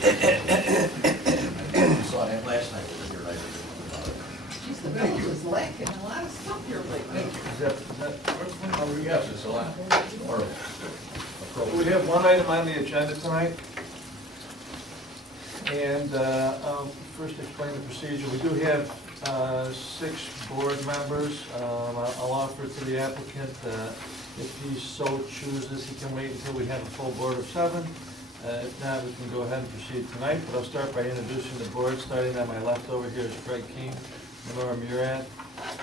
Saw that last night over here, Jeez, the bill was lacking a lot of stuff here lately. yes, it's a lot, or We have one item on the agenda tonight. And I'll first explain the procedure. We do have 6 board members. I'll offer to the applicant, if he so chooses, he can wait until we have a full board of 7. If not, we can go ahead and proceed tonight, but I'll start by introducing the board. Starting on my left over here is Fred King, Lenora Murat,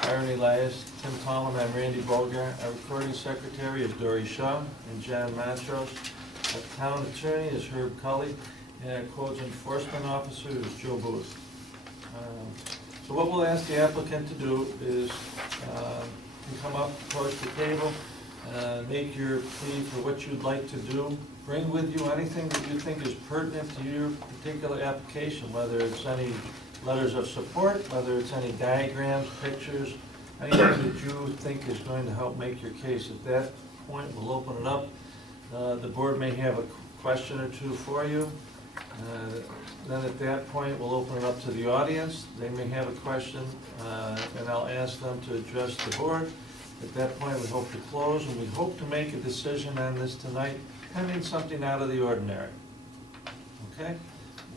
Aaron Elias, Tim Tallman, I'm Randy Bolger. Our recording secretary is Dory Shaw and John Montrose. Our town attorney is Herb Cully, and our codes enforcement officer is Joe Booth. So what we'll ask the applicant to do is you come up, approach the table, make your plea for what you'd like to do. Bring with you anything that you think is pertinent to your particular application, whether it's any letters of support, whether it's any diagrams, pictures, anything that you think is going to help make your case. At that point, we'll open it up. The board may have a question or two for you. Then at that point, we'll open it up to the audience. They may have a question, and I'll ask them to address the board. At that point, we hope to close, and we hope to make a decision on this tonight, pending something out of the ordinary. Okay?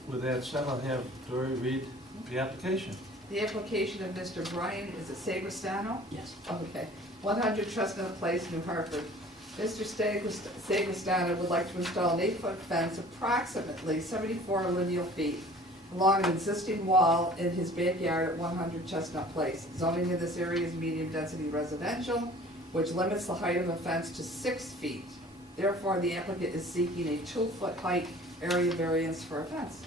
With that said, I'll have Dory read the application. The application of Mr. Brian, is it Sagrestano? yes. Okay, 100 Chestnut Place, New Hartford. Mr. Sagrestano would like to install an 8-foot fence approximately 74 lineal feet along an existing wall in his backyard at 100 Chestnut Place. Zoning in this area is medium-density residential, which limits the height of a fence to 6 feet. Therefore, the applicant is seeking a 2-foot height area variance for a fence.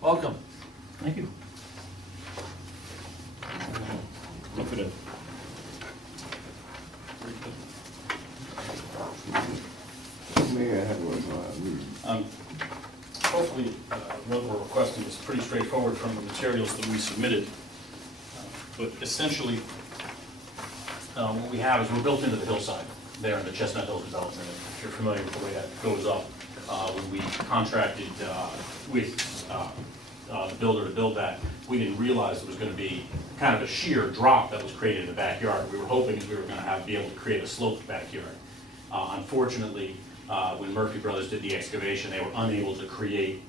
Welcome. Thank you. Look at it. Hopefully, what we're requesting is pretty straightforward from the materials that we submitted. But essentially, what we have is we're built into the hillside there in the Chestnut Hill development. If you're familiar with the way that goes up, when we contracted with the builder to build that, we didn't realize there was going to be kind of a sheer drop that was created in the backyard. We were hoping that we were going to be able to create a sloped backyard. Unfortunately, when Murphy Brothers did the excavation, they were unable to create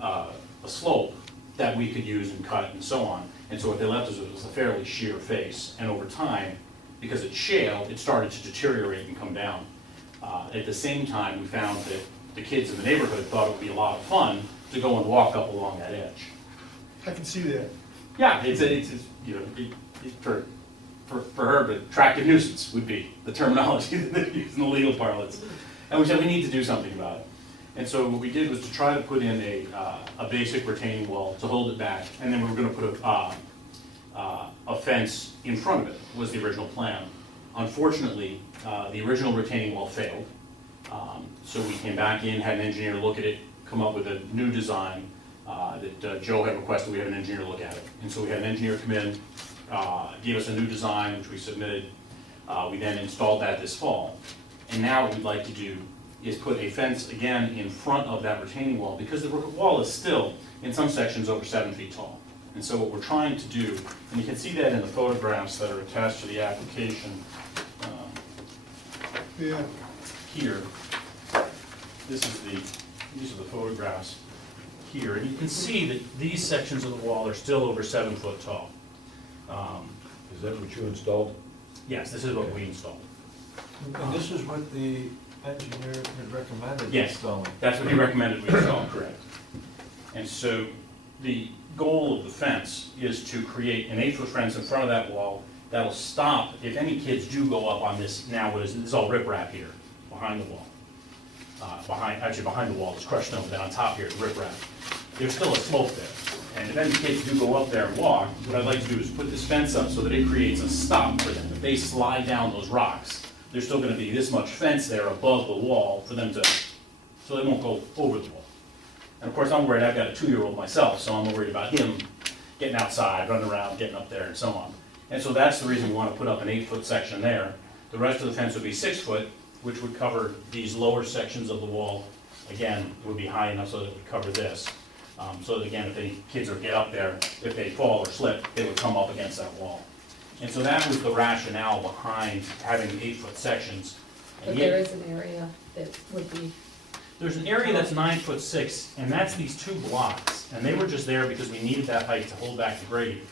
a slope that we could use and cut and so on. And so what they left us was a fairly sheer face. And over time, because it's shale, it started to deteriorate and come down. At the same time, we found that the kids in the neighborhood thought it would be a lot of fun to go and walk up along that edge. I can see that. Yeah, it's you know, for her, attractive nuisance would be the terminology that they use in the legal parlance. And we said we need to do something about it. And so what we did was to try to put in a basic retaining wall to hold it back, and then we were going to put a fence in front of it, was the original plan. Unfortunately, the original retaining wall failed. So we came back in, had an engineer look at it, come up with a new design that Joe had requested. We had an engineer look at it. And so we had an engineer come in, gave us a new design, which we submitted. We then installed that this fall. And now what we'd like to do is put a fence again in front of that retaining wall, because the wall is still, in some sections, over 7 feet tall. And so what we're trying to do, and you can see that in the photographs that are attached to the application here. These are the photographs here. And you can see that these sections of the wall are still over 7 foot tall. Is that what you installed? Yes, this is what we installed. And this is what the engineer had recommended Yes, installing. that's what he recommended we install, correct. And so the goal of the fence is to create an 8-foot fence in front of that wall that'll stop, if any kids do go up on this, now what is, this is all riprap here, behind the wall. Behind the wall is crushed stone, then on top here is riprap. There's still a slope there. And if any kids do go up there and walk, what I'd like to do is put this fence up so that it creates a stop for them. If they slide down those rocks, there's still gonna be this much fence there above the wall for them to, so they won't go over the wall. And of course, I'm worried, I've got a 2-year-old myself, so I'm worried about him getting outside, running around, getting up there and so on. And so that's the reason we wanna put up an 8-foot section there. The rest of the fence would be 6 foot, which would cover these lower sections of the wall again, would be high enough so that it would cover this. So that again, if any kids would get up there, if they fall or slip, they would come up against that wall. And so that was the rationale behind having 8-foot sections. But And there yet- is an area that would be, There's an area that's 9'6", and that's these 2 blocks, and they were just there because we needed that height to hold back the grade.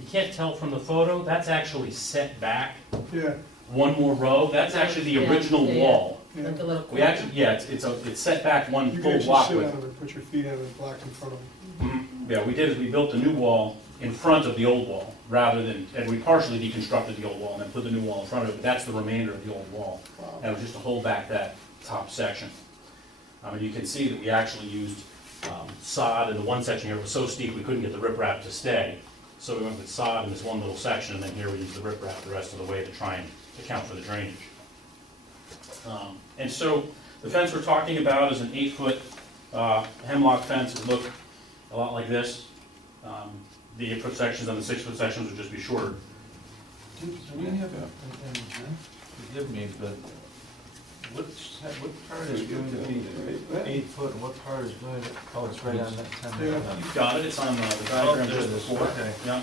You can't tell from the photo, that's actually set back Yeah, one more row, that's actually the Yeah, original yeah, yeah. wall. yeah. like a little. We actually, yeah, it's set back one You can full actually block sit on width. it and put your feet on it, block in front of them. Yeah, we did is we built a new wall in front of the old wall, rather than, and we partially deconstructed the old wall and then put the new wall in front of it, but that's the remainder of the old wall. And it was just to hold back that top section. And you can see that we actually used sod in the one section here. It was so steep we couldn't get the riprap to stay. So we went with sod in this one little section, and then here we used the riprap the rest of the way to try and account for the drainage. And so the fence we're talking about is an 8-foot hemlock fence. It would look a lot like this. The 8-foot sections and the 6-foot sections would just be shorter. Do we have, and forgive me, but what part is going to be 8 foot and what part is going to, oh, it's right on that 10. Yeah. You've got it, it's on the Oh, diagram there just it is, before. okay. Yeah.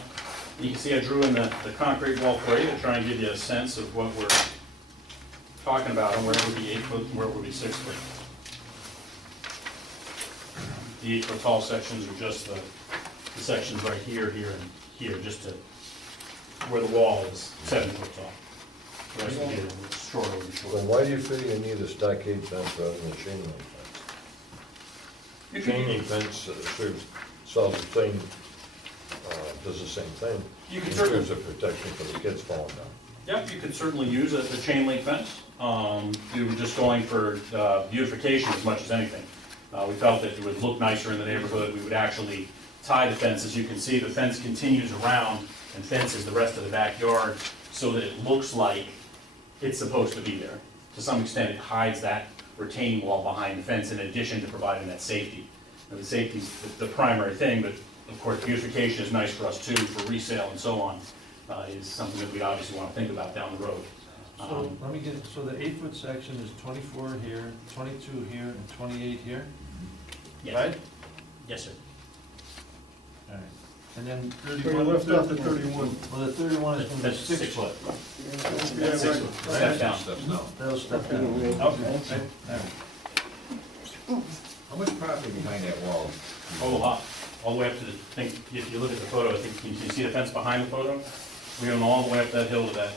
You can see I drew in the concrete wall for you to try and give you a sense of what we're talking about and where it would be 8 foot and where it would be 6 foot. The 8 foot tall sections are just the sections right here, here, and here, just to where the wall is 7 foot tall. The rest of it is shorter and So shorter. why do you feel you need a stockade fence rather than a chain link fence? You Chain could, link fence serves, solves the same, does the same thing. You can It certainly- serves a protection for the kids falling down. yep, you could certainly use a chain link fence. We were just going for beautification as much as anything. We felt that it would look nicer in the neighborhood. We would actually tie the fence. As you can see, the fence continues around and fences the rest of the backyard so that it looks like it's supposed to be there. To some extent, it hides that retaining wall behind the fence in addition to providing that safety. Now, the safety is the primary thing, but of course, beautification is nice for us too, for resale and so on, is something that we obviously want to think about down the road. So let me get, so the 8 foot section is 24 here, 22 here, and 28 here, Yes. right? Yes, sir. All right. And then So you 31. left out the 31. Well, the 31 is going to be That's 6 6 foot. Yeah, That's 6 right. foot. Step down. Steps down. That'll step down. Okay, all right. How much property behind that wall? A whole lot, all the way up to the, think, if you look at the photo, I think, can you see the fence behind the photo? We own all the way up that hill to that.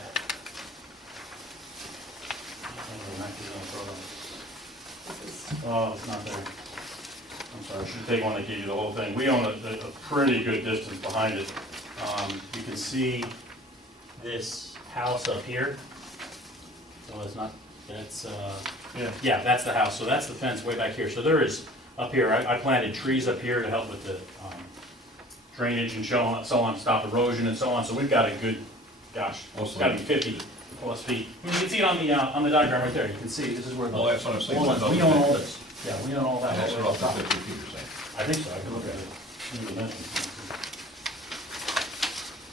Oh, it's not there. I'm sorry, I should take one that gave you the whole thing. We own a pretty good distance behind it. You can see this house up here. So it's not, that's, Yeah. yeah, that's the house, so that's the fence way back here. So there is, up here, I planted trees up here to help with the drainage and so on, stop erosion and so on. So we've got a good, gosh, it's gotta be 50 plus feet. I mean, you can see it on the diagram right there. You can see, this is where the. Oh, that's what I'm saying. We own all this. Yeah, we own all that. That's all the way roughly up top. 50 feet or something. I think so, I can look at it. Give me the dimensions.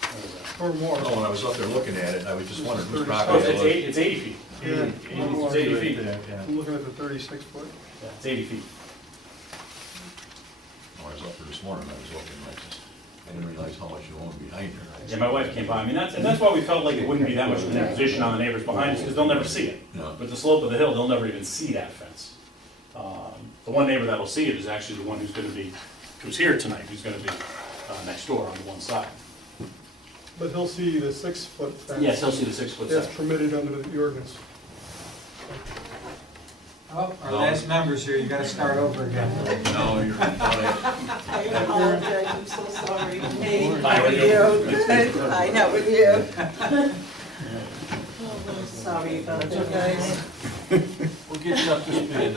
Where is that? Or more. No, when I was up there looking at it, I was just wondering whose Oh, property it was. it's 80 feet. Yeah. It's 80 feet. There, yeah. I'm looking at the 36 foot. Yeah, it's 80 feet. When I was up there this morning, I was looking, I didn't realize how much you owned behind there. Yeah, my wife came by, I mean, that's why we felt like it wouldn't be that much of an imposition on the neighbors behind us, because they'll never see it. No. But the slope of the hill, they'll never even see that fence. The one neighbor that'll see it is actually the one who's here tonight, who's gonna be next door on the one side. But he'll see the 6 foot fence. Yes, he'll see the 6 foot That's section. permitted under the ordinance. Oh, our last member's here, you gotta start over again. No, you're, I apologize, I'm so sorry. Hey, Hi, how are you? Good. Hi, how are you? Oh, sorry about you guys. We'll get you up to speed.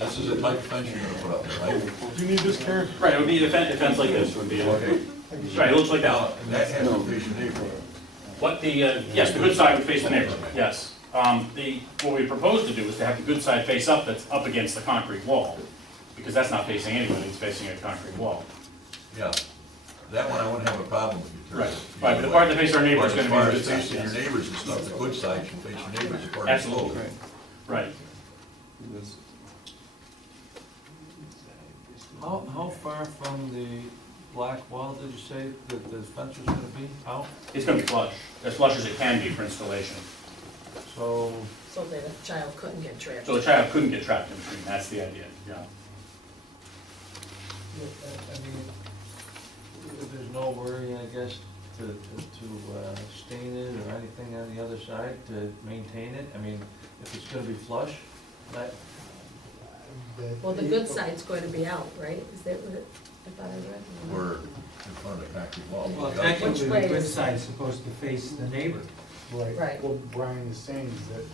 this is the type of fence you're gonna put up there, right? Do you need this, Karen? Right, it would be a fence like this, would be, Okay. right, it looks like that. Now, that has to face your neighbor. What the, yes, the good side would face the neighbor, yes. What we propose to do is to have the good side face up, that's up against the concrete wall, because that's not facing anybody, it's facing a concrete wall. Yeah, that one I wouldn't have a problem with you. Right, but the part that faces our neighbor is But gonna as be the far good as side, facing your yes. neighbors and stuff, the good side should face your neighbors according to code. Absolutely. Right. How far from the black wall did you say that the fence was gonna be out? It's gonna be flush, as flush as it can be for installation. So, So that a child couldn't get trapped. So the child couldn't get trapped in between, that's the idea, yeah. I mean, there's no worry, I guess, to stain it or anything on the other side to maintain it? I mean, if it's gonna be flush, that, Well, the good side's going to be out, right? Is that what it, I thought I read? We're in front of the concrete wall. Well, The other- technically, way the good is- side's supposed to face the neighbor. Right. What Brian is saying is that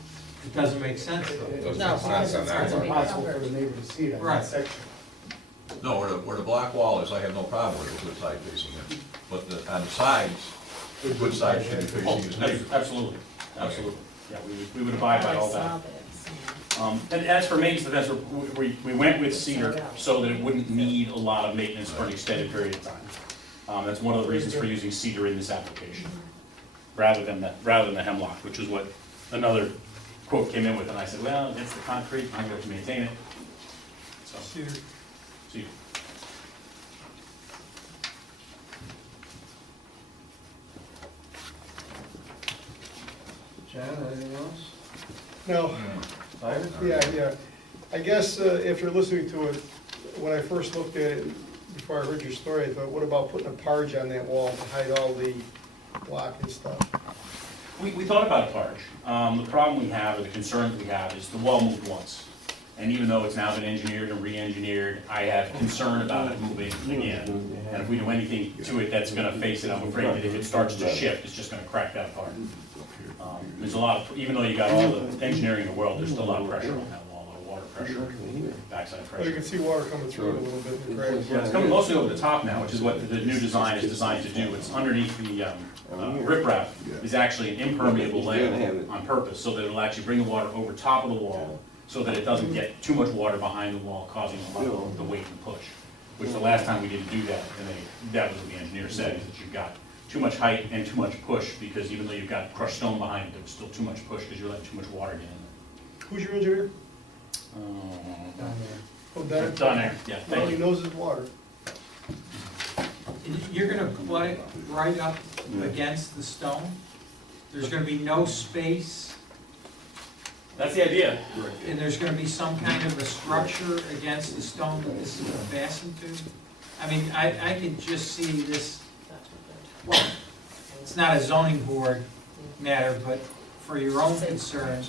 It doesn't make sense though. it's No, because it's it's gonna be impossible for covered. the neighbor to see it on Right. that section. No, where the black wall is, I have no problem with the good side facing it. But on the sides, the good side should be Oh, facing his neighbor. absolutely, absolutely, yeah, we would abide by all I saw that. that. And as for maintenance of the fence, we went with cedar so that it wouldn't need a lot of maintenance for an extended period of time. That's one of the reasons for using cedar in this application, rather than the hemlock, which is what another quote came in with, and I said, well, it's the concrete, I'm going to maintain it. So, Cedar. cedar. John, anything else? No, Ivan? yeah. I guess after listening to it, when I first looked at it, before I heard your story, I thought, what about putting a parge on that wall to hide all the block and stuff? We thought about a parge. The problem we have, or the concern that we have, is the wall moved once. And even though it's now been engineered and re-engineered, I have concern about it moving again. And if we do anything to it that's gonna face it, I'm afraid that if it starts to shift, it's just gonna crack that apart. There's a lot of, even though you got all the engineering in the world, there's still a lot of pressure on that wall, a lot of water pressure, backside But you pressure. can see water coming through it a little bit in the cracks. Yeah, it's coming mostly over the top now, which is what the new design is designed to do. It's underneath the riprap is actually an impermeable layer on purpose, so that it'll actually bring the water over top of the wall, so that it doesn't get too much water behind the wall, causing a lot of the weight and push. Which the last time we didn't do that, and that was what the engineer said, is that you've got too much height and too much push, because even though you've got crushed stone behind it, there's still too much push, because you're letting too much water get in Who's your engineer? there. Down there. Oh, Don? Done there, yeah, All thank he you. knows is water. You're gonna put it right up against the stone? There's gonna be no space, That's the idea. and there's gonna be some kind of a structure against the stone that this is fastened to? I mean, I can just see this, well, it's not a zoning board matter, but for your own concern,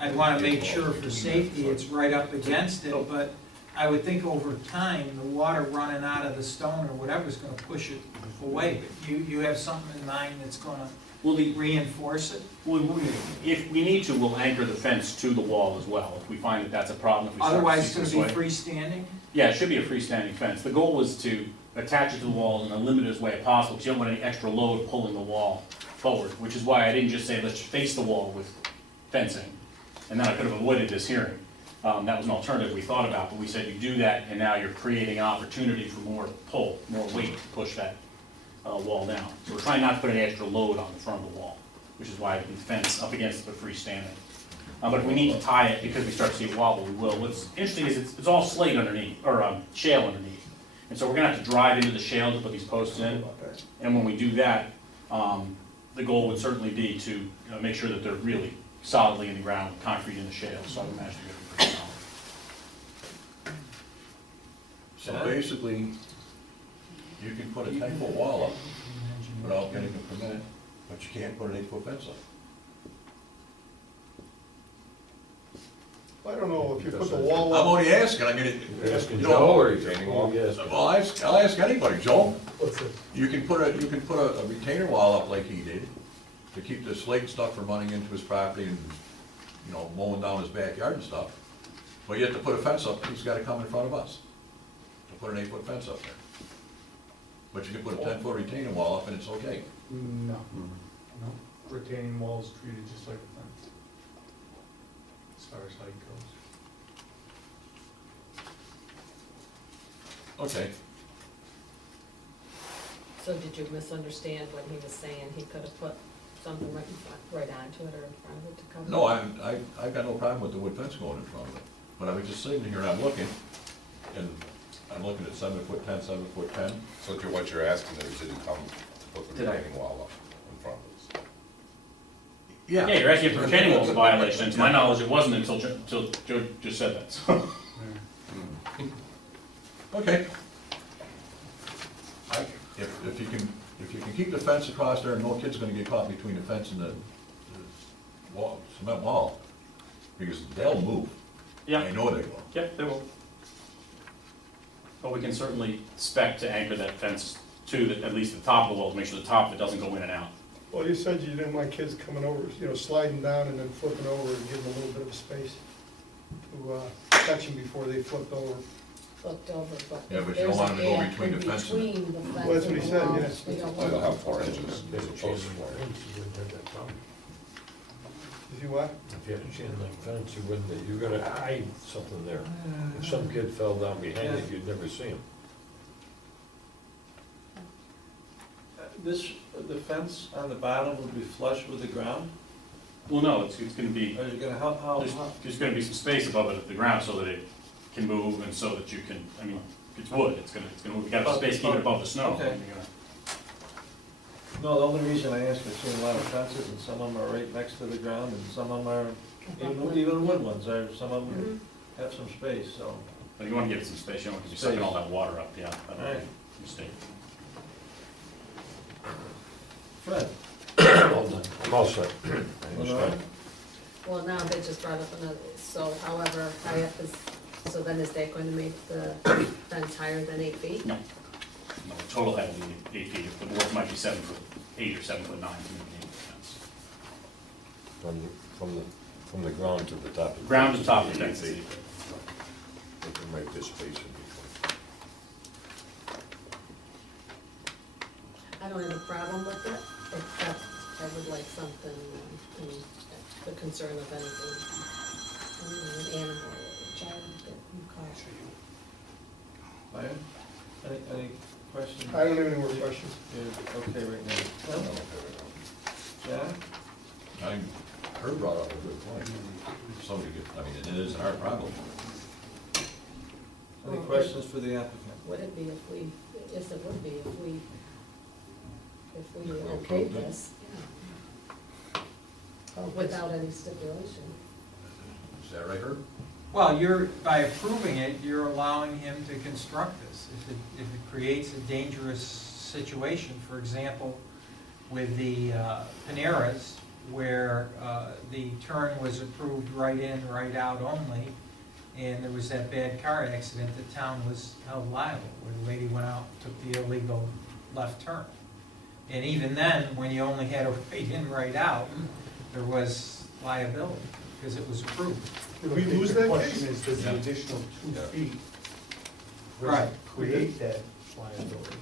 I'd wanna make sure for safety it's right up against it, but I would think over time, the water running out of the stone or whatever's gonna push it away. You have something in mind that's gonna Well, the, reinforce it? if we need to, we'll anchor the fence to the wall as well, if we find that that's a problem, if we start to Otherwise, see it's this gonna way. be freestanding? Yeah, it should be a freestanding fence. The goal was to attach it to the wall in the limited way possible, because you don't want any extra load pulling the wall forward, which is why I didn't just say, let's face the wall with fencing, and then I could have avoided this hearing. That was an alternative we thought about, but we said you do that, and now you're creating an opportunity for more pull, more weight to push that wall down. So we're trying not to put any extra load on the front of the wall, which is why the fence up against it, but freestanding. But if we need to tie it because we start to see it wobble, we will. What's interesting is it's all slate underneath, or shale underneath. And so we're gonna have to drive into the shale to put these posts in. And when we do that, the goal would certainly be to make sure that they're really solidly in the ground, concrete in the shale, so I would imagine they're gonna be pretty solid. So basically, you can put a 10-foot wall up without getting a permit, but you can't put an 8-foot fence up. I don't know, if you put the wall I'm up, only asking, I mean, Asking you Joe know, or retaining wall? well, I'll ask anybody, Joe. what's it? You can put a retainer wall up like he did, to keep the slate and stuff from running into his property and, you know, mowing down his backyard and stuff. But yet to put a fence up, he's gotta come in front of us, to put an 8-foot fence up there. But you can put a 10-foot retaining wall up and it's okay. No, no, retaining wall is treated just like a fence. As far as height goes. Okay. So did you misunderstand when he was saying he could have put something right in front, right onto it or in front of it to cover? No, I've got no problem with the wood fence going in front of it, but I was just sitting here and I'm looking, and I'm looking at 7'10", 7'10". So what you're asking is, did he come to put the Did I? retaining wall up in front of us? Yeah, you're asking if the retaining wall's a violation, and to my knowledge, it wasn't until Joe just said that, so. Okay. If you can keep the fence across there, no kid's gonna get caught between the fence and the wall, cement wall, because they'll move. Yeah. I know they will. Yep, they will. But we can certainly spec to anchor that fence to at least the top of the wall, to make sure the top of it doesn't go in and out. Well, you said you didn't want kids coming over, sliding down and then flipping over and giving them a little bit of space to catch them before they flipped over. Flipped over, but Yeah, but you there's don't want a them to go gap between the in fence and the- between the fence Well, that's what he and the said, wall. yes. We don't They'll want have 4 inches as opposed to 4. Is he what? If you had a chain link fence, you wouldn't, you're gonna hide something there. If some kid fell down behind it, you'd never see him. The fence on the bottom will be flush with the ground? Well, no, it's gonna be, Or is it gonna, there's gonna be some space above it at the ground so that it can move and so that you can, I mean, it's wood, it's gonna move, you gotta have space to keep it above the snow. Okay. No, the only reason I ask, I've seen a lot of fences, and some of them are right next to the ground, and some of them are, even wood ones, some of them have some space, so. But you wanna give it some space, you don't want to be sucking all that water up, yeah, that'd be Right. a mistake. Fred? I'm all set. I understand. Well, now they just brought up another, so however high up is, so then is that going to make the fence higher than 8 feet? No, no, the total height will be 8 feet, the boards might be 7'8" or 7'9" to make the fence. From the ground to the top. of the Ground to fence, top of the 8 fence. feet. We can make this space in between. I don't have a problem with it, except I would like something, the concern of anything, an animal or a child that you caught. Ryan? Any questions? I don't have any more questions. You're okay right now? No? John? Herb brought up a good point. Somebody it is our problem. Any questions for the applicant? Would it be if we, yes, it would be if we Well, okayed approved it. this, without any stipulation. Is that right, Herb? Well, by approving it, you're allowing him to construct this. If it creates a dangerous situation, for example, with the Paneras, where the turn was approved right in, right out only, and there was that bad car accident, the town was held liable, where the lady went out and took the illegal left turn. And even then, when you only had a right in, right out, there was liability, because it was approved. Did we lose that The question case? is, does the additional 2 feet Right. create that liability?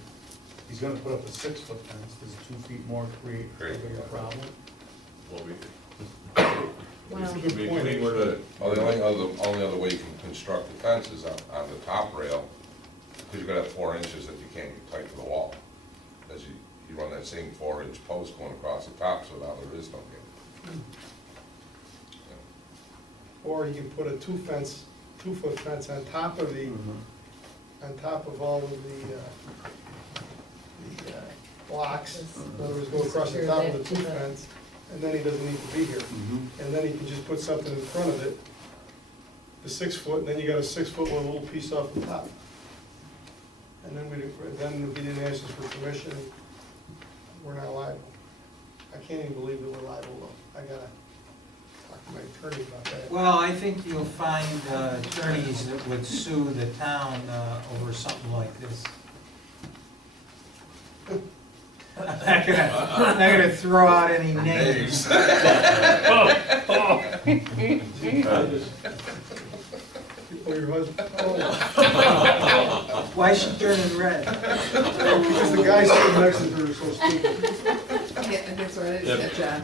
He's gonna put up a 6-foot fence, does 2 feet more create a bigger problem? Well, Well, That's a good we point. were to, Well, the only other way you can construct the fence is on the top rail, because you're gonna have 4 inches that you can't get tight to the wall. As you run that same 4-inch post going across the top, so now there is no gap. Or you can put a 2-foot fence on top of on top of all of the blocks. In other words, go across the top of the 2 fence, and then he doesn't need to be here. And then he can just put something in front of it, the 6-foot, and then you got a 6-foot with a little piece off the top. And then if he didn't ask us for permission, we're not liable. I can't even believe that we're liable though. I gotta talk to my attorney about that. Well, I think you'll find attorneys that would sue the town over something like this. I'm not gonna throw out any names. Oh, your husband? Oh, Why is she turning red? because the guy sitting next to her is so stupid. Yeah, that's what it is, John.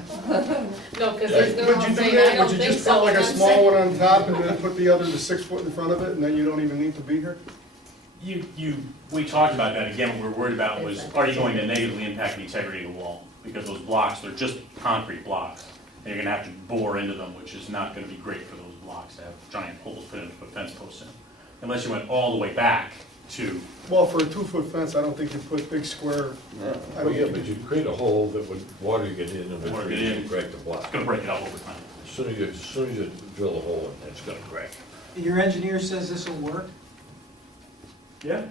no, because they're Would all you do saying, I that? don't Would you think just so. put like a and I'm small saying- one on top and then put the other, the 6-foot in front of it, and then you don't even need to be here? We talked about that, again, what we were worried about was, are you going to negatively impact the integrity of the wall? Because those blocks, they're just concrete blocks, and you're gonna have to bore into them, which is not gonna be great for those blocks, to have giant holes put in to put fence posts in. Unless you went all the way back to, Well, for a 2-foot fence, I don't think you put big square, I Well, mean, yeah, but you create a hole that would, water get in and Water the get trees in. would crack the it's block. gonna break it up over time. As soon as you drill a hole in, it's gonna crack. Your engineer says this will work? Yeah.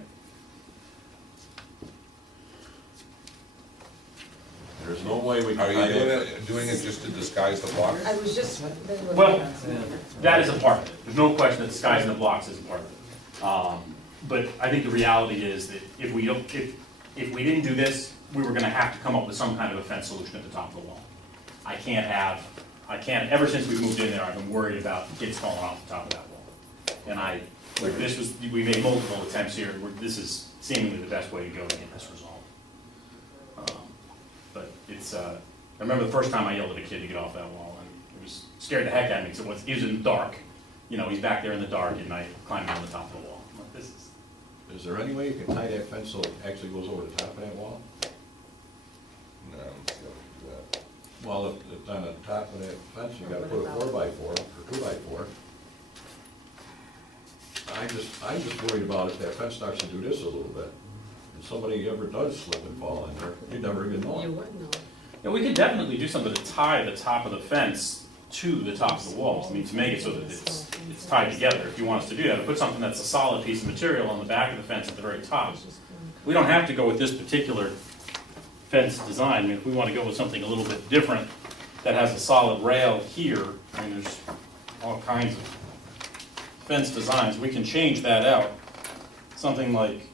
There's no way we can. Are you doing it just to disguise the blocks? I was just, they were. Well, that is a part of it. There's no question that disguising the blocks is a part of it. But I think the reality is that if we don't, if we didn't do this, we were gonna have to come up with some kind of a fence solution at the top of the wall. I can't, ever since we moved in there, I've been worried about kids falling off the top of that wall. And we made multiple attempts here, this is seemingly the best way to go to get this resolved. But it's, I remember the first time I yelled at a kid to get off that wall, and it was scared the heck out of me, because he was in the dark. You know, he's back there in the dark at night, climbing on the top of the wall. I'm like, this is. Is there any way you can tie that fence so it actually goes over the top of that wall? No, you don't do that. Well, if it's on the top of that fence, you gotta put a 4x4 or 2x4. I'm just worried about if that fence starts to do this a little bit, and somebody ever does slip and fall in there, you'd never even know You it. wouldn't know. Yeah, we could definitely do something to tie the top of the fence to the top of the walls. I mean, to make it so that it's tied together. If you want us to do that, to put something that's a solid piece of material on the back of the fence at the very top. We don't have to go with this particular fence design. I mean, if we want to go with something a little bit different that has a solid rail here, I mean, there's all kinds of fence designs. We can change that out. Something like,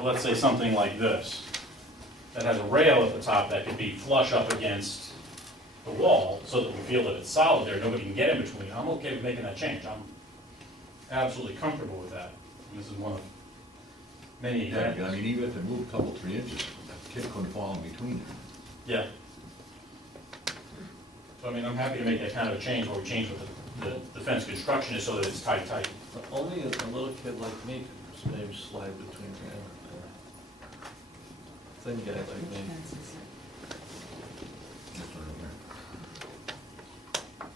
let's say something like this, that has a rail at the top that could be flush up against the wall, so that we feel that it's solid there, nobody can get in between. I'm okay with making that change. I'm absolutely comfortable with that. And this is one of many Yeah, I examples. mean, even if they move a couple, 3 inches, a kid couldn't fall in between them. Yeah. So I mean, I'm happy to make that kind of a change, where we change what the fence construction is, so that it's tight. Only a little kid like me could maybe slide between them. Thin guy like me.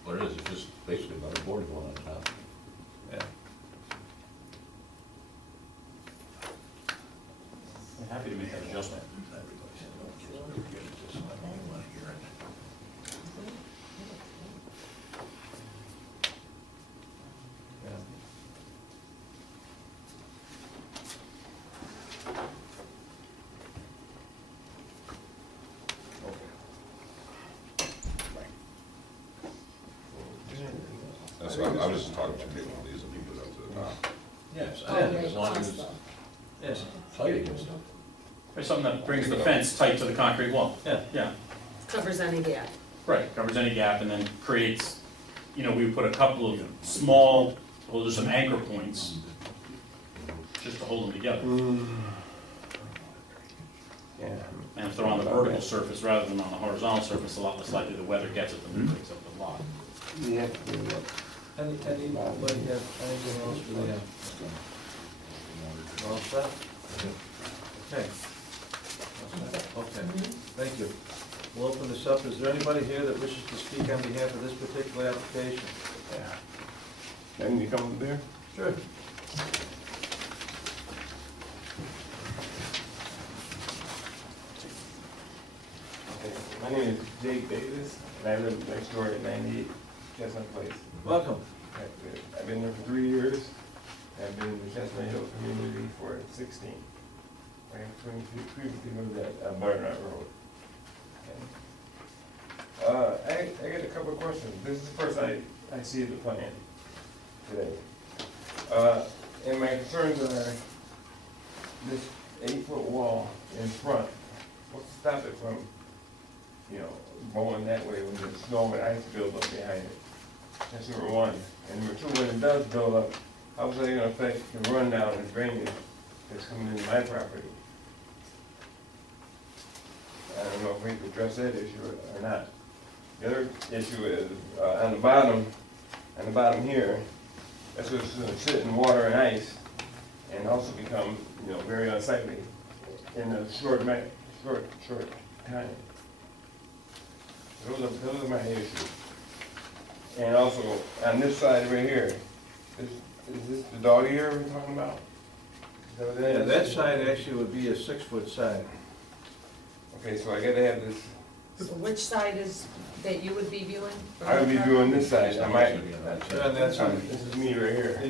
What it is, it's just basically another board going on top. Yeah. I'm happy to make that adjustment. Yeah. That's what I was just talking to people, these are people up to the top. Yes, Oh, as yeah, long as plus it's the- Yes, tight against it. Or something that brings the fence tight to the concrete wall. yeah. Yeah. Covers any gap. Right, covers any gap and then creates, you know, we would put a couple of small, well, there's some anchor points just to hold them together. Yeah. And if they're on the vertical surface rather than on the horizontal surface, a lot less likely the weather gets at them and breaks up the block. Yeah. Anybody have anything else for the, all set? Okay. Okay, thank you. We'll open this up. Is there anybody here that wishes to speak on behalf of this particular application? Can you come up there? Sure. My name is Jake Davis, and I live next door at 98 Chestnut Place. Welcome. I've been there for 3 years. I've been in the Chestnut Hill community for 16. I previously lived at Butternut Road. I got a couple of questions. This is the first I see the plan today. And my concerns are this 8-foot wall in front. What's to stop it from, you know, going that way when there's snow and ice build up behind it? That's number one. And number two, when it does build up, how is that gonna affect the rundown and drainage that's coming into my property? I don't know if we can address that issue or not. The other issue is, on the bottom here, that's what's gonna sit in water and ice and also become, you know, very unsightly in a short time. Those are my issues. And also, on this side right here, is this the dog ear we're talking about? So Yeah, that side actually would be a 6-foot side. Okay, so I gotta have this, So which side is, that you would be viewing? from I would be the viewing this side, I might, Yeah, and that's on this is me right here. the,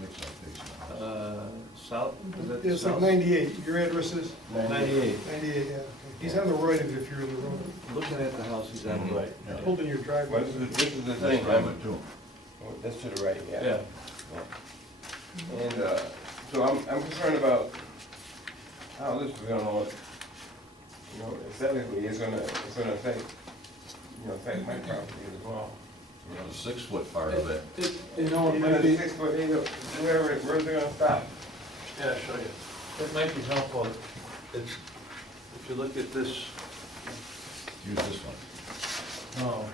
Mix up facing the house. south, is that Yeah, it's like south? 98, your address is 98. 98, yeah. He's on the right of it if you're in the road, Looking at the house, he's on the right. holding your But driveway. this is the That's thing, private too. that's to the right, yeah. Yeah. And, so I'm concerned about how this is gonna look. You know, aesthetically, it's gonna affect, affect my property as well. You know, the 6-foot part of it. You know, it Even might at be, 6 foot, where's it gonna stop? yeah, I'll show you. It might be helpful, it's, if you look at this, Use this one. no,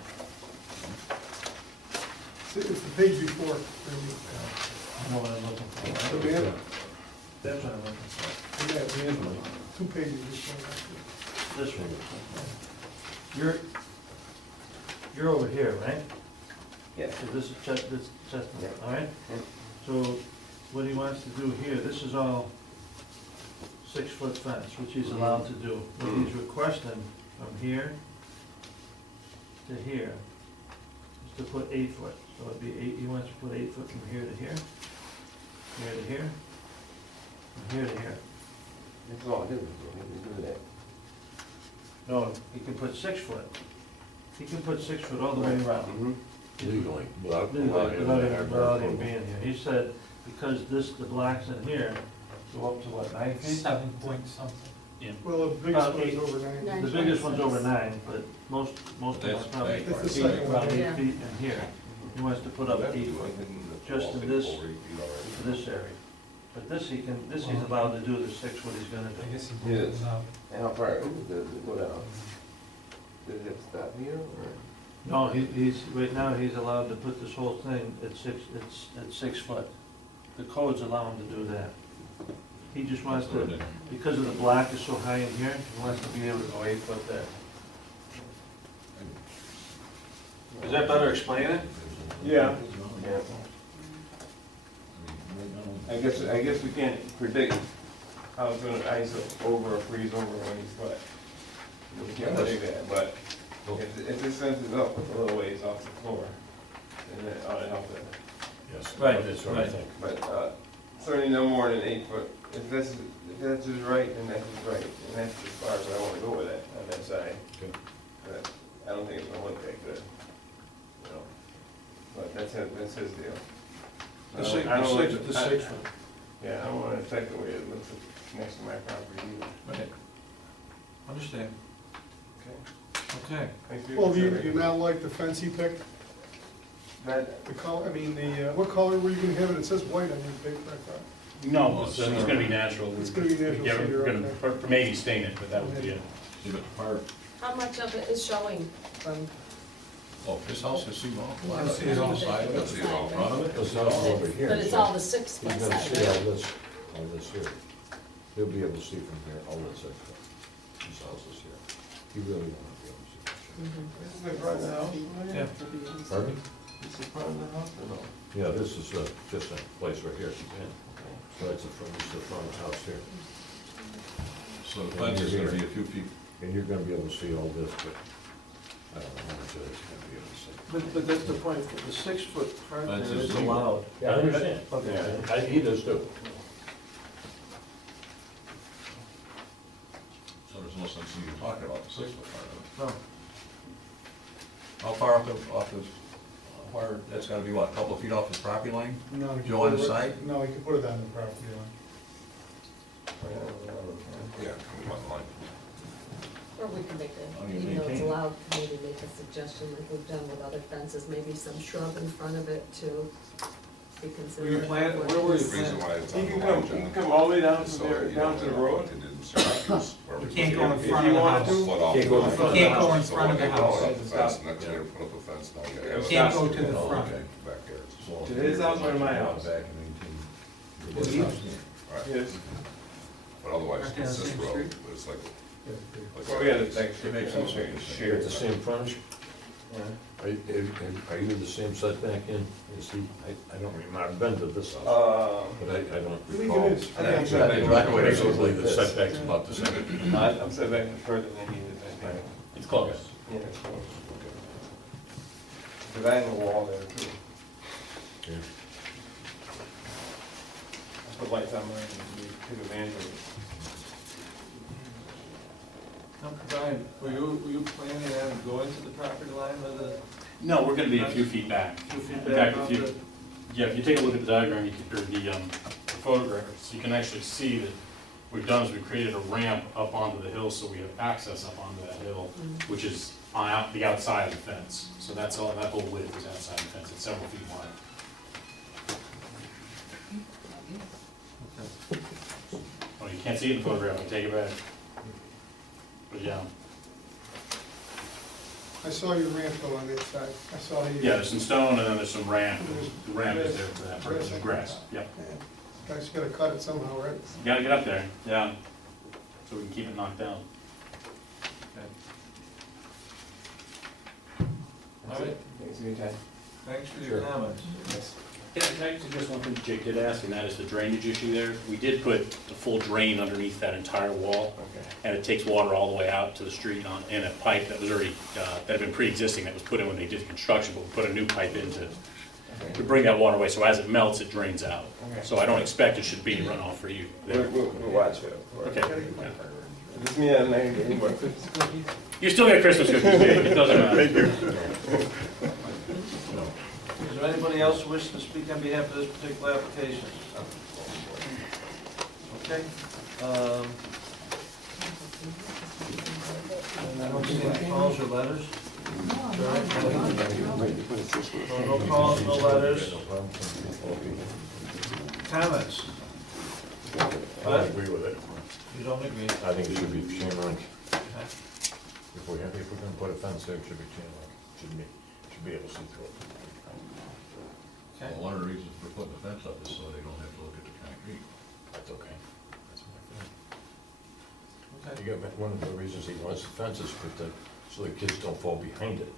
It's the page before. I know what I'm looking for. So we have, That's what I'm looking for. we have 2 pages before. This one. You're over here, right? Yeah. So this is this Chestnut, Yeah. all right? Yeah. So what he wants to do here, this is all 6-foot fence, which he's allowed to do. What he's requesting from here to here is to put 8 foot. So it'd be 8, he wants to put 8 foot from here to here, here to here, and here to here. That's all it is, we can do that. No, he can put 6 foot. He can put 6 foot all the way around. Mhm. Legally, without. Without him being here. He said, because the blocks in here go up to what, 9 feet? 7 point something. Well, the biggest About one is 8. over 9. Nine. The biggest one's over 9, but most of them are That's probably back That's the part. second around one. 8 Yeah. feet in here. He wants to put up 8 foot just in this, for this area. But this he's allowed to do, the 6 what he's gonna I do. guess he Yes. goes out. And how far does it go down? Does it stop here, or? No, right now, he's allowed to put this whole thing at 6 foot. The codes allow him to do that. He just wants to, because of the block is so high in here, he wants to be able to go 8 foot there. Does that better explain it? Yeah. Yeah. I guess we can't predict how it's gonna ice over or freeze over when he's wet. We can't predict that, but if this fence is up a little ways off the floor, then that ought to help it. Yes, Right, that's what I right. think. But, certainly no more than 8 foot. If that's just right, then that's just right, and that's as far as I wanna go with it on that side. Okay. But I don't think it's gonna look that good, you know. But that's his deal. The I don't like the 6 foot. Yeah, I don't wanna affect the way it looks next to my property either. Right. Understand. Okay. Okay. Thanks for your Well, do you consideration. not like the fence he picked? That, The color, I mean, what color were you gonna have it? It says white on your paper, I thought. No, it's gonna be natural. It's gonna be natural Yeah, cedar, we're gonna okay. maybe stain it, but that would be it. See, but part, How much of it is showing from, oh, this house is seen all. You'll see it all. Side, you'll see it all. Front of it, It's not all over here. but it's so all the 6 foot He's gonna side, see right? all this here. He'll be able to see from here, all this extra. This house is here. He really won't be able to see. Mhm. this is the front of the house? Yeah. Pardon me? This is the front of the house or no? Yeah, this is just a place right here. So that's the front, this is the front of the house here. So the fence is gonna be a few feet. And you're gonna be able to see all this, but I don't know how much of it's gonna be able to see. But that's the point, the 6 foot part there That's is just legal. allowed. Yeah, I understand. Okay. He does too. So there's no sense in even talking about the 6-foot part of it. No, How far off where, that's gotta be what, a couple of feet off his property line? No, you can Joe on put the it- side? No, you can put it on the property line. Yeah, come on, line. Or we can make Oh, a, you even though it's maintain it. allowed, maybe make a suggestion like we've done with other fences, maybe some shrub in front of it to be considered. planning- what where were it you is. The reason why it's He on can the come, line, he can John, come all the way down is to so there, that you down to the don't road. end up in circles where You we can't can go in get- front If of you the want house. to, Foot off Can't go in the front of the line. house. Can't go in So front of when the you go house. up the fence, next year, put up a fence, now you You have can't a go to the Oh, front. okay. backyard. So- To his house or to my house? Back and maintain. His house. Right. Yes. But otherwise, Aren't they on it's the this same road, street? but it's like. Well, we had a thing, It makes no sense. share. It's the same frontage? Yeah. Are you the same setback in, is he, I don't remember, I've been to this house, but I don't I think recall. it is. I think Yeah, it's- Driveway is Basically, like the this. setback's about the same. I'm set back further than he is, I think. It's close. Yeah, it's close. Cause I have a wall there too. Yeah. I put lights on mine and we took advantage of it. Now, Brian, were you planning on going to the property line with the No, we're gonna be a few feet back. 2 feet In back fact, off if you, the? yeah, if you take a look at the diagram, you can, or the photographs, you can actually see that what we've done is we've created a ramp up onto the hill, so we have access up onto that hill, which is on the outside of the fence. So that's all, that whole width is outside the fence, it's several feet wide. Oh, you can't see it in the photograph, I take it back. But yeah, I saw your ramp go on that side. I saw you. yeah, there's some stone and then there's some ramp. The ramp is there for that purpose, Grass. grass, yep. Yeah. Guys gotta cut it somehow, right? You gotta get up there, yeah, so we can keep it knocked down. All right, Thanks for your time. thanks for your comments. Yes. Can I suggest one thing Jake did ask, and that is the drainage issue there. We did put a full drain underneath that entire wall, Okay. and it takes water all the way out to the street on, in a pipe that was already, that had been pre-existing, that was put in when they did the construction, but we put a new pipe in to bring that water away, so as it melts, it drains out. Okay. So I don't expect it should be runoff for you there. We'll watch it. of course. Okay. Yeah. Just me and Larry getting more. You still get Christmas cookies, Jake, it doesn't matter. Is there anybody else who wishes to speak on behalf of this particular application? Okay. And I don't see any calls or letters. No calls, no letters. Comments? I don't agree with it. You don't agree? I think it should be chain link. If we're gonna put a fence there, it should be chain link. Should be able to see through it. Okay. Well, one of the reasons for putting the fence up is so they don't have to look at the concrete. That's okay. That's my thing. Okay. You got, one of the reasons he wants the fence is so the kids don't fall behind it.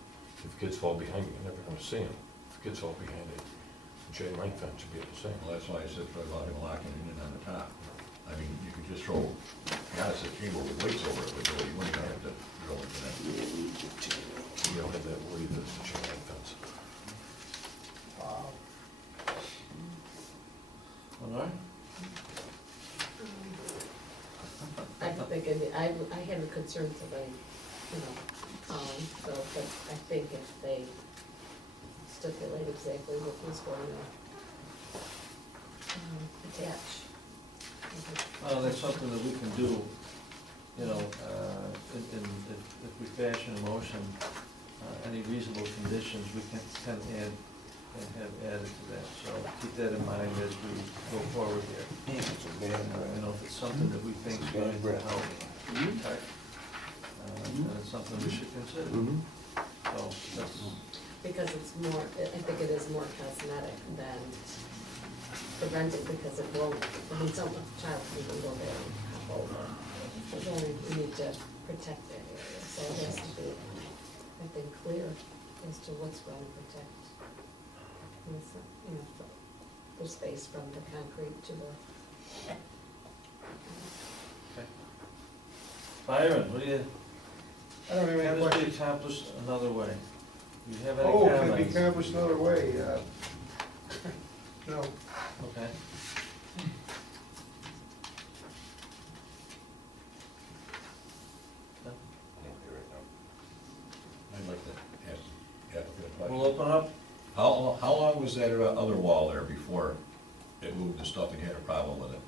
If kids fall behind it, you're never gonna see them. If kids fall behind it, the chain link fence should be able to see them. Well, that's why I said try about him locking it in on the top. I mean, you could just throw, honestly, chamber with weights over it, but you wouldn't have to drill into that. You don't have that worry that it's a chain link fence. All right. I think, I have a concern for the, so, but I think if they stipulate exactly what was going to attach. Well, that's something that we can do, if we fashion a motion, any reasonable conditions, we can add and have added to that. So keep that in mind as we go forward here. If it's something that we think is going to help, okay? And it's something we should consider. So that's, Because it's more, I think it is more cosmetic than preventing, because it won't, some child can go there and hop over. But then we need to protect that area, so it has to be, I think, clear as to what's going to protect. And it's not, the space from the concrete to the. Byron, what do you, I don't have can any this be questions. accomplished another way? Do you have any Oh, comments? can it be accomplished another way? No. Okay. I'd like to ask the applicant a We'll question. open up. How long was that other wall there before it moved and stuff and you had a problem with it?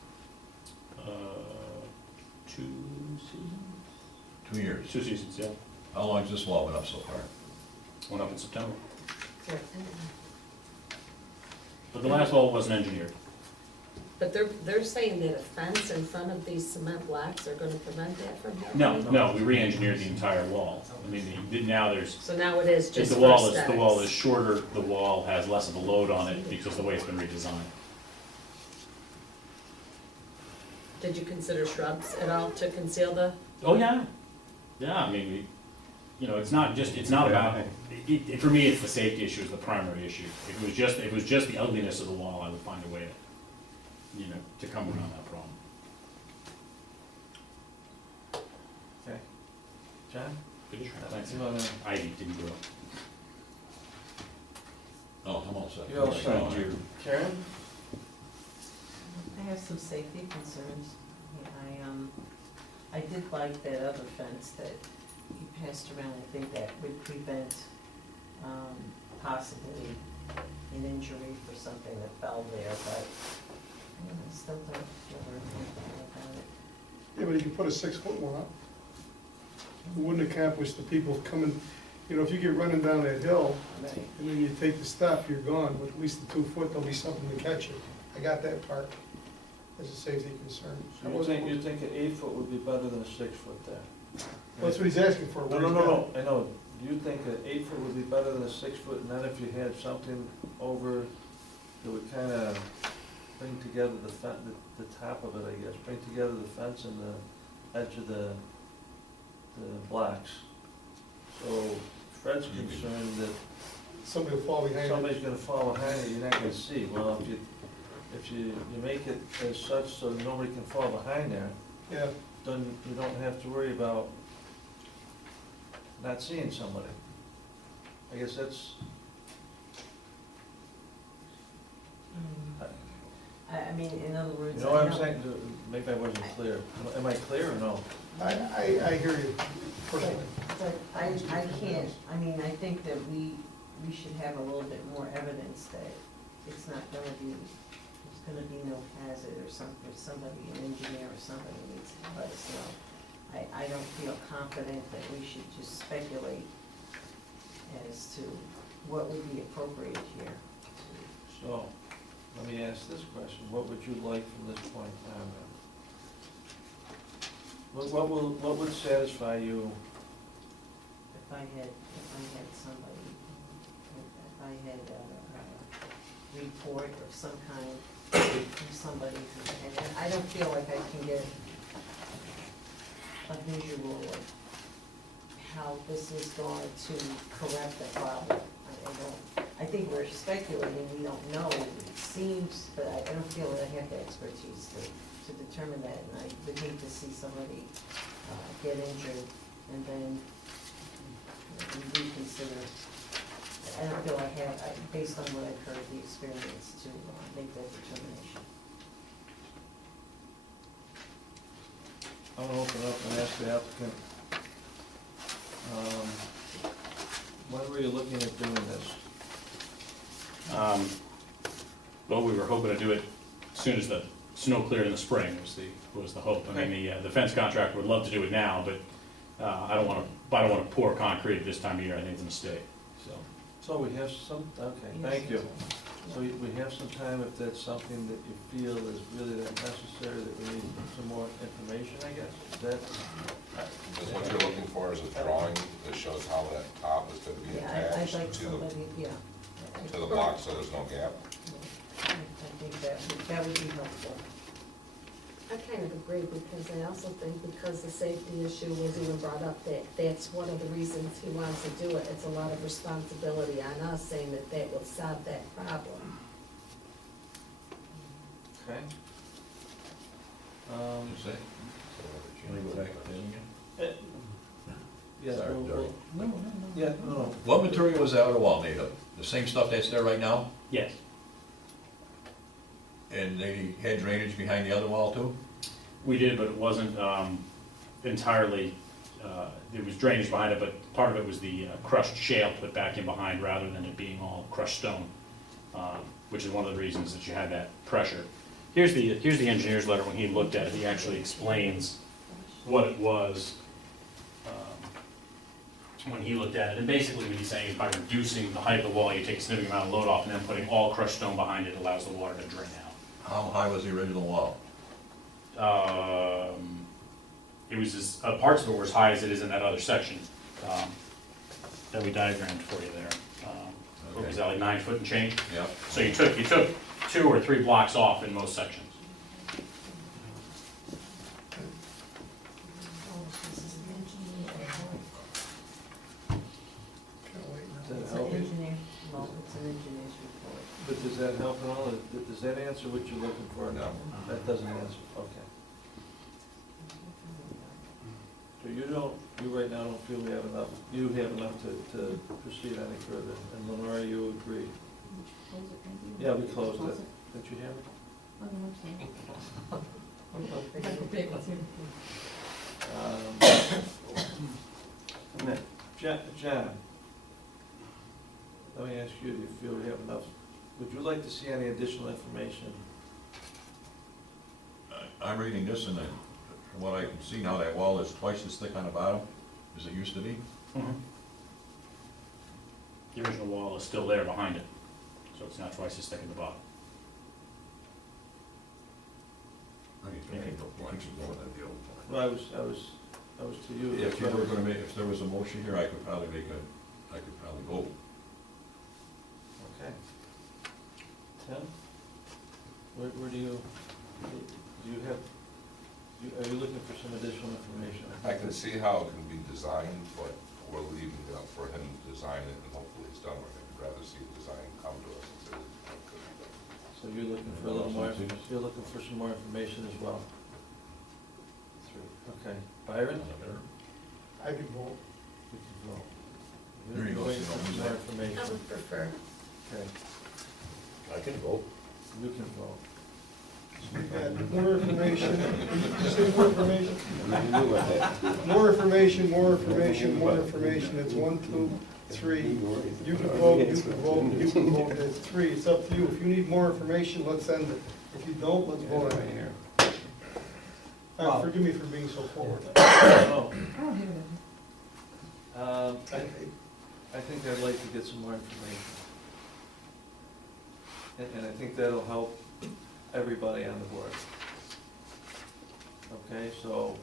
2 seasons? 2 years? 2 seasons, yeah. How long's this wall been up so far? Went up in September. Yeah. But the last wall wasn't engineered. But they're saying that a fence in front of these cement blocks are gonna prevent that from No, happening? no, we re-engineered the entire wall. I mean, now there's, So now it is if just the for wall aesthetics. is shorter, the wall has less of a load on it because of the way it's been redesigned. Did you consider shrubs at all to conceal the? Oh, yeah. Yeah, I mean, you know, it's not just, it's not about, for me, it's the safety issue is the primary issue. If it was just the ugliness of the wall, I would find a way to, you know, to come around that problem. Okay. John? Good to try. Thanks. You wanna- I didn't grow. Oh, I'm all set. You all set? Thank you. Karen? I have some safety concerns. I did like that other fence that you passed around. I think that would prevent, possibly an injury for something that fell there, but I still don't feel very comfortable about it. Yeah, but you can put a 6-foot one up. It wouldn't accomplish the people coming, you know, if you get running down that hill, and then you take the step, you're gone, but at least the 2 foot, there'll be something to catch you. I got that part as a safety concern. So you think an 8-foot would be better than a 6-foot there? That's what he's asking for. No, I know. Do you think an 8-foot would be better than a 6-foot, and then if you had something over that would kind of bring together the top of it, I guess, bring together the fence and the edge of the blocks? So Fred's concerned that Somebody will fall behind it. somebody's gonna fall behind it, you're not gonna see. Well, if you make it as such so nobody can fall behind there, Yeah, then you don't have to worry about not seeing somebody. I guess that's, I mean, in other words. you know what I'm saying? Maybe I wasn't clear. Am I clear or no? I hear you personally. But I can't, I mean, I think that we should have a little bit more evidence that it's not gonna be, there's gonna be no hazard or something, or somebody, an engineer or somebody needs to let us know. I don't feel confident that we should just speculate as to what would be appropriate here. So, let me ask this question. What would you like from this point on then? What would satisfy you? If I had somebody, if I had a report of some kind from somebody, and I don't feel like I can get a visual of how this is going to correct the problem. I think we're speculating, we don't know, it seems, but I don't feel that I have the expertise to determine that, and I would hate to see somebody get injured and then reconsider. I don't feel I have, based on what I've heard, the experience to make that determination. I'm gonna open up and ask the applicant, when were you looking at doing this? Well, we were hoping to do it as soon as the snow cleared in the spring was the hope. I mean, the fence contractor would love to do it now, but I don't want to pour concrete at this time of year. I think it's a mistake, so. So we have some, okay, thank you. So we have some time if that's something that you feel is really that necessary, that we need some more information, I guess? Is that? Because what you're looking for is a drawing that shows how that top is gonna be Yeah, I'd like attached somebody, yeah. to the block, so there's no gap. I think that would be helpful. I kind of agree, because I also think because the safety issue was even brought up, that that's one of the reasons he wants to do it. It's a lot of responsibility on us, saying that that will solve that problem. Okay. You say? Can we go back to him again? Yeah, Sorry, Dory. Yeah, no. What material was that outer wall made of? The same stuff that's there right now? Yes. And they had drainage behind the other wall too? We did, but it wasn't entirely, there was drainage behind it, but part of it was the crushed shale put back in behind rather than it being all crushed stone, which is one of the reasons that you had that pressure. Here's the engineer's letter. When he looked at it, he actually explains what it was when he looked at it. And basically what he's saying is by reducing the height of the wall, you take a significant amount of load off, and then putting all crushed stone behind it allows the water to drain out. How high was the original wall? It was parts of it were as high as it is in that other section that we diagrammed for you there. What was that, like 9 foot and change? Yeah. So you took 2 or 3 blocks off in most sections. does that help at all? Does that answer what you're looking for? No. That doesn't answer, okay. So you right now don't feel you have enough to proceed any further, and Lenore, you agree? Yeah, we closed it. Did you hear me? John, let me ask you, do you feel we have enough? Would you like to see any additional information? I'm reading this, and from what I can see now, that wall is twice as thick on the bottom as it used to be. The original wall is still there behind it, so it's not twice as thick at the bottom. I mean, it ain't no point more than the old one. Well, I was to you. If you were gonna make, if there was a motion here, I could probably vote. Okay. Tim? Where do you have, are you looking for some additional information? I can see how it can be designed, but we're leaving it up for him to design it, and hopefully it's done with it. I'd rather see the design come to us instead of it could be done. So you're looking for a little more, you're looking for some more information as well? Okay. Byron? I could vote. You can vote. There you go. Waiting for some more I information. would prefer. Okay, I can vote. you can vote. We've had more information, just say more information. More information, more information, more information, it's 1, 2, 3. You can vote, you can vote, you can vote, it's 3, it's up to you. If you need more information, let's end it. If you don't, let's vote on it here. Forgive me for being so forward. Oh, I don't hear that. I think I'd like to get some more information. And I think that'll help everybody on the board. Okay, so,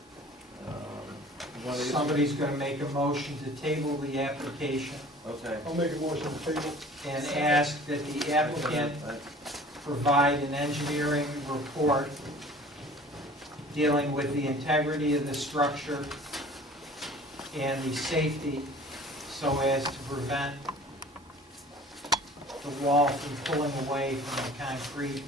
you wanna get- Somebody's gonna make a motion to table the application Okay. I'll make a motion to table. and ask that the applicant provide an engineering report dealing with the integrity of the structure and the safety so as to prevent the wall from pulling away from the concrete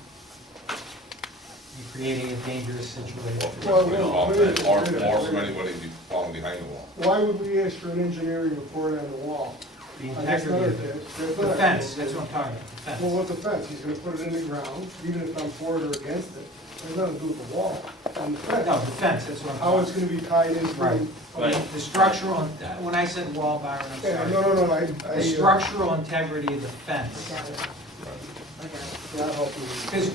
and creating a dangerous situation. Well, Or wait a minute, wait a minute, or wait a from minute. anybody falling behind the wall. Why would we ask for an engineering report on the wall? The That's not integrity our of case. the, That's the not our fence, case. that's what I'm talking about, the Well, fence. what's the fence? He's gonna put it in the ground, even if I'm for it or against it. There's nothing to do with the wall. On the fence, No, the fence, that's what I'm how it's talking gonna be tied into. Right. about. The structural, when I said wall, Byron, I'm Yeah, sorry. no, The structural integrity of the fence. Got it. I got it. Not helping you. Because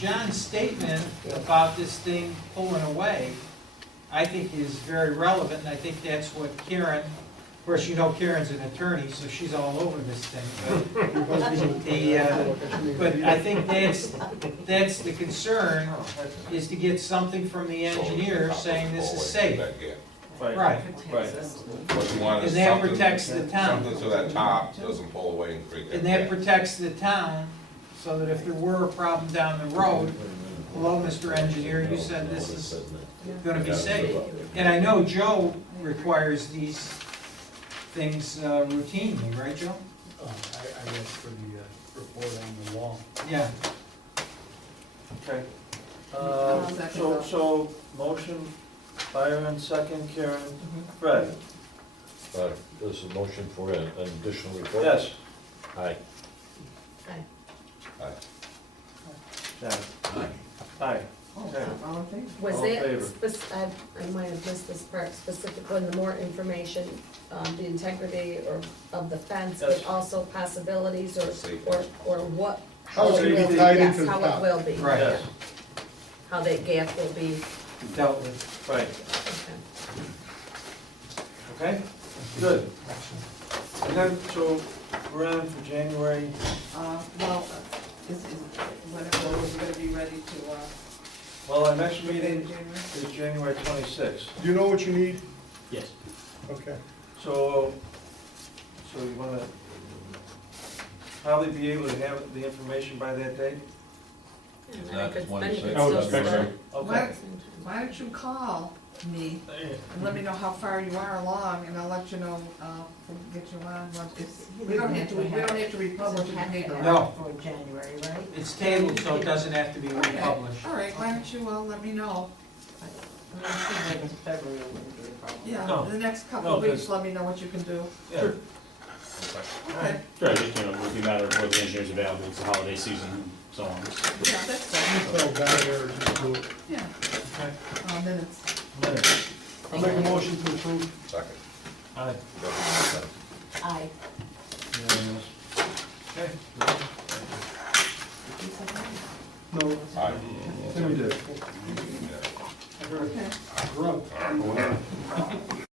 John's statement about this thing pulling away, I think is very relevant, and I think that's what Karen, of course, you know Karen's an attorney, so she's all over this thing. But I think that's the concern, is to get something from the engineer saying this is safe. That gap. Right, Right, right. What you want is And that something- protects the town. Something so that top doesn't pull away and create that and that gap. protects the town, so that if there were a problem down the road, hello, Mr. Engineer, you said this is gonna be safe. And I know Joe requires these things routinely, right, Joe? I asked for the report on the wall. Yeah. Okay. Second. So, motion, Byron, second, Karen, Fred? There's a motion for an additional report? Yes. Aye. Aye. John? Aye. Aye. Okay. All in favor? Was All in that, favor? I might have missed this part, specifically the more information, the integrity of the fence, Yes. but also possibilities Safety. or what? How it's it gonna be will tied yes, into the how top. it will be. Right. Yes, How that gap will be, Dealt with. right, okay. okay, good. And then, so, we're on for January, This is, whenever we're gonna be ready to, well, our next meet in meeting January. is January 26th. Do you know what you need? Yes. Okay. So you wanna probably be able to have the information by that date? And If then not, I could- it's then you 26. could I would still expect so. start. Okay. Why don't you call me and let me know how far you are along, and I'll let you know, we'll get you on, we don't have to republish in the paper. No. For January, right? It's tabled, so it doesn't have to be Okay, republished. all right, why don't you, let me know? I mean, if we wait until February, it wouldn't be a problem. Yeah, No. in the next couple No, of weeks, 'cause- let me know what you can do. Yeah. Okay, Sure, just, it would be a matter of whether the engineer's available, it's the holiday season and so on. yeah, that's fine, You fell down there and just do it. yeah, Okay. minutes. Minutes. I'll make a motion to approve. Second. Aye. Aye. Unanimous. Okay. No, Aye. then we did.